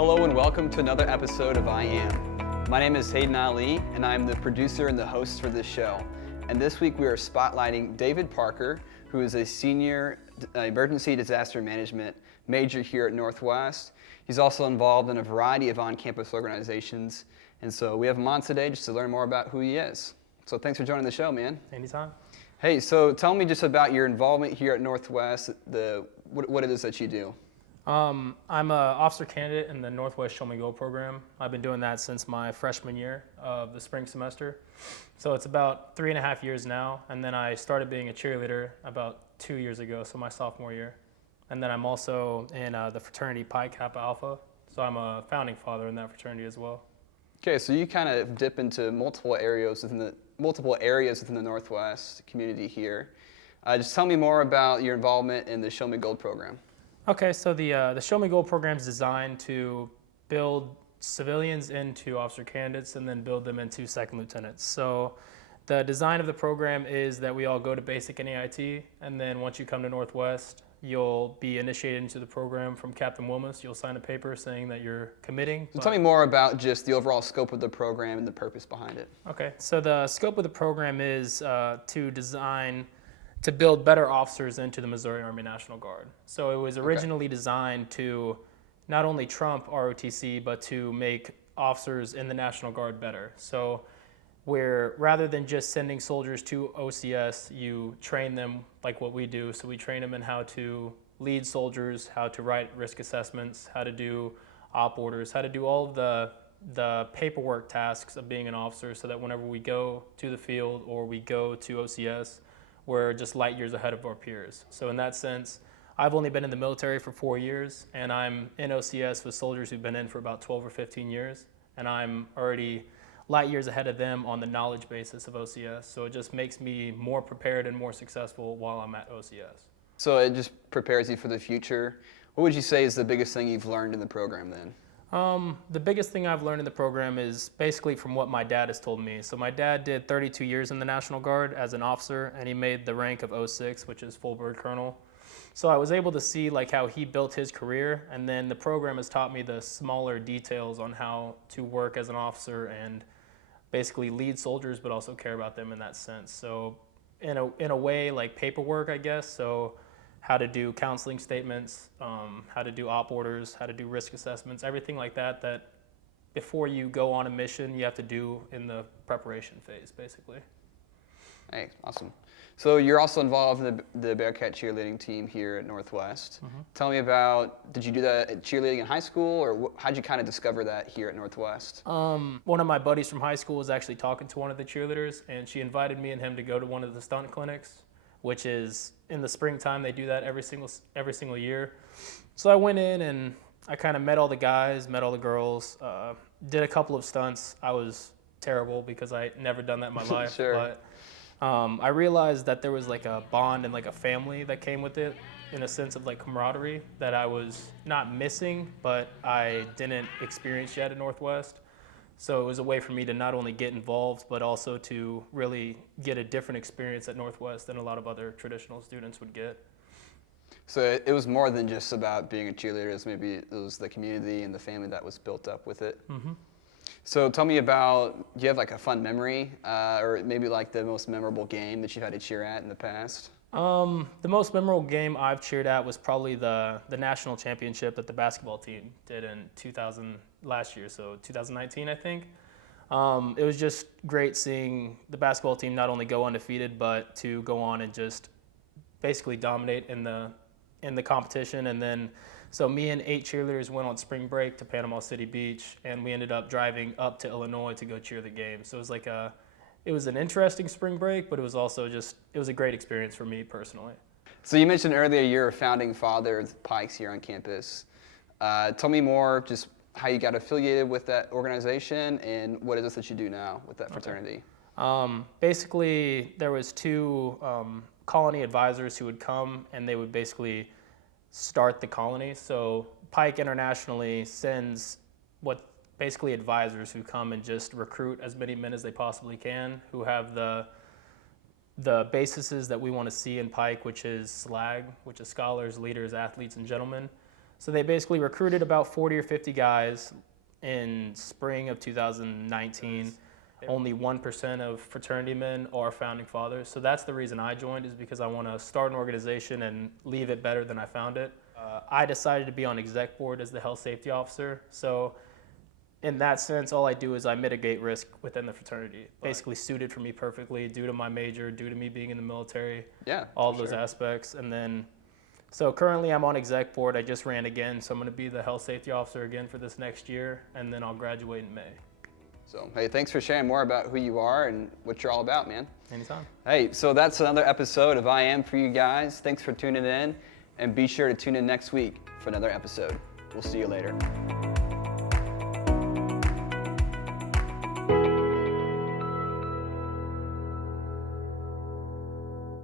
Hello and welcome to another episode of I Am. My name is Hayden Ali and I'm the producer and the host for this show. And this week we are spotlighting David Parker, who is a senior emergency disaster management major here at Northwest. He's also involved in a variety of on-campus organizations. And so we have him on today just to learn more about who he is. So thanks for joining the show, man. Anytime. Hey, so tell me just about your involvement here at Northwest, what it is that you do. I'm an officer candidate in the Northwest Show Me Go program. I've been doing that since my freshman year of the spring semester. So it's about 3.5 years now. And then I started being a cheerleader about 2 years ago, so my sophomore year. And then I'm also in the fraternity Pike Kappa Alpha. So I'm a founding father in that fraternity as well. Okay, so you kind of dip into multiple areas within the Northwest community here. Just tell me more about your involvement in the Show Me Gold program. Okay, so the Show Me Gold program is designed to build civilians into officer candidates and then build them into second lieutenants. So the design of the program is that we all go to basic NAIT, and then once you come to Northwest, you'll be initiated into the program from Captain Wilmus. You'll sign a paper saying that you're committing. So tell me more about just the overall scope of the program and the purpose behind it. Okay, so the scope of the program is to build better officers into the Missouri Army National Guard. So it was originally designed to not only trump ROTC, but to make officers in the National Guard better. So where rather than just sending soldiers to OCS, you train them like what we do. So we train them in how to lead soldiers, how to write risk assessments, how to do op orders, how to do all of the paperwork tasks of being an officer, so that whenever we go to the field or we go to OCS, we're just light years ahead of our peers. So in that sense, I've only been in the military for 4 years, and I'm in OCS with soldiers who've been in for about 12 or 15 years, and I'm already light years ahead of them on the knowledge basis of OCS. So it just makes me more prepared and more successful while I'm at OCS. So it just prepares you for the future. What would you say is the biggest thing you've learned in the program then? The biggest thing I've learned in the program is basically from what my dad has told me. So my dad did 32 years in the National Guard as an officer, and he made the rank of 06, which is full bird colonel. So I was able to see like how he built his career, and then the program has taught me the smaller details on how to work as an officer and basically lead soldiers, but also care about them in that sense. So in a way, like paperwork, I guess. So how to do counseling statements, how to do op orders, how to do risk assessments, everything like that, that before you go on a mission, you have to do in the preparation phase, basically. Hey, awesome. So you're also involved in the Bearcat cheerleading team here at Northwest. Mm-hmm. Tell me about, did you do that at cheerleading in high school, or how'd you kind of discover that here at Northwest? One of my buddies from high school was actually talking to one of the cheerleaders, and she invited me and him to go to one of the stunt clinics, which is in the springtime. They do that every single year. So I went in and I kind of met all the guys, met all the girls, did a couple of stunts. I was terrible because I never done that in my life. Sure. But I realized that there was like a bond and like a family that came with it, in a sense of like camaraderie that I was not missing, but I didn't experience yet at Northwest. So it was a way for me to not only get involved, but also to really get a different experience at Northwest than a lot of other traditional students would get. So it was more than just about being a cheerleader. It was the community and the family that was built up with it. Mm-hmm. So tell me about, do you have like a fun memory or maybe like the most memorable game that you've had to cheer at in the past? The most memorable game I've cheered at was probably the national championship that the basketball team did in last year, so 2019, I think. It was just great seeing the basketball team not only go undefeated, but to go on and just basically dominate in the competition. And then, so me and 8 cheerleaders went on spring break to Panama City Beach, and we ended up driving up to Illinois to go cheer the game. So it was an interesting spring break, but it was also it was a great experience for me personally. So you mentioned earlier you're a founding father of Pikes here on campus. Tell me more just how you got affiliated with that organization and what is it that you do now with that fraternity? Basically, there was 2 colony advisors who would come, and they would basically start the colony. So Pike internationally sends basically advisors who come and just recruit as many men as they possibly can, who have the bases that we want to see in Pike, which is SLAG, which is scholars, leaders, athletes, and gentlemen. So they basically recruited about 40 or 50 guys in spring of 2019. Only 1% of fraternity men are founding fathers. So that's the reason I joined, is because I want to start an organization and leave it better than I found it. I decided to be on exec board as the health safety officer. So in that sense, all I do is I mitigate risk within the fraternity. Basically suited for me perfectly due to my major, due to me being in the military, all of those aspects. And then, so currently I'm on exec board. I just ran again, so I'm going to be the health safety officer again for this next year, and then I'll graduate in May. So, hey, thanks for sharing more about who you are and what you're all about, man. Anytime. Hey, so that's another episode of I Am for you guys. Thanks for tuning in, and be sure to tune in next week for another episode. We'll see you later.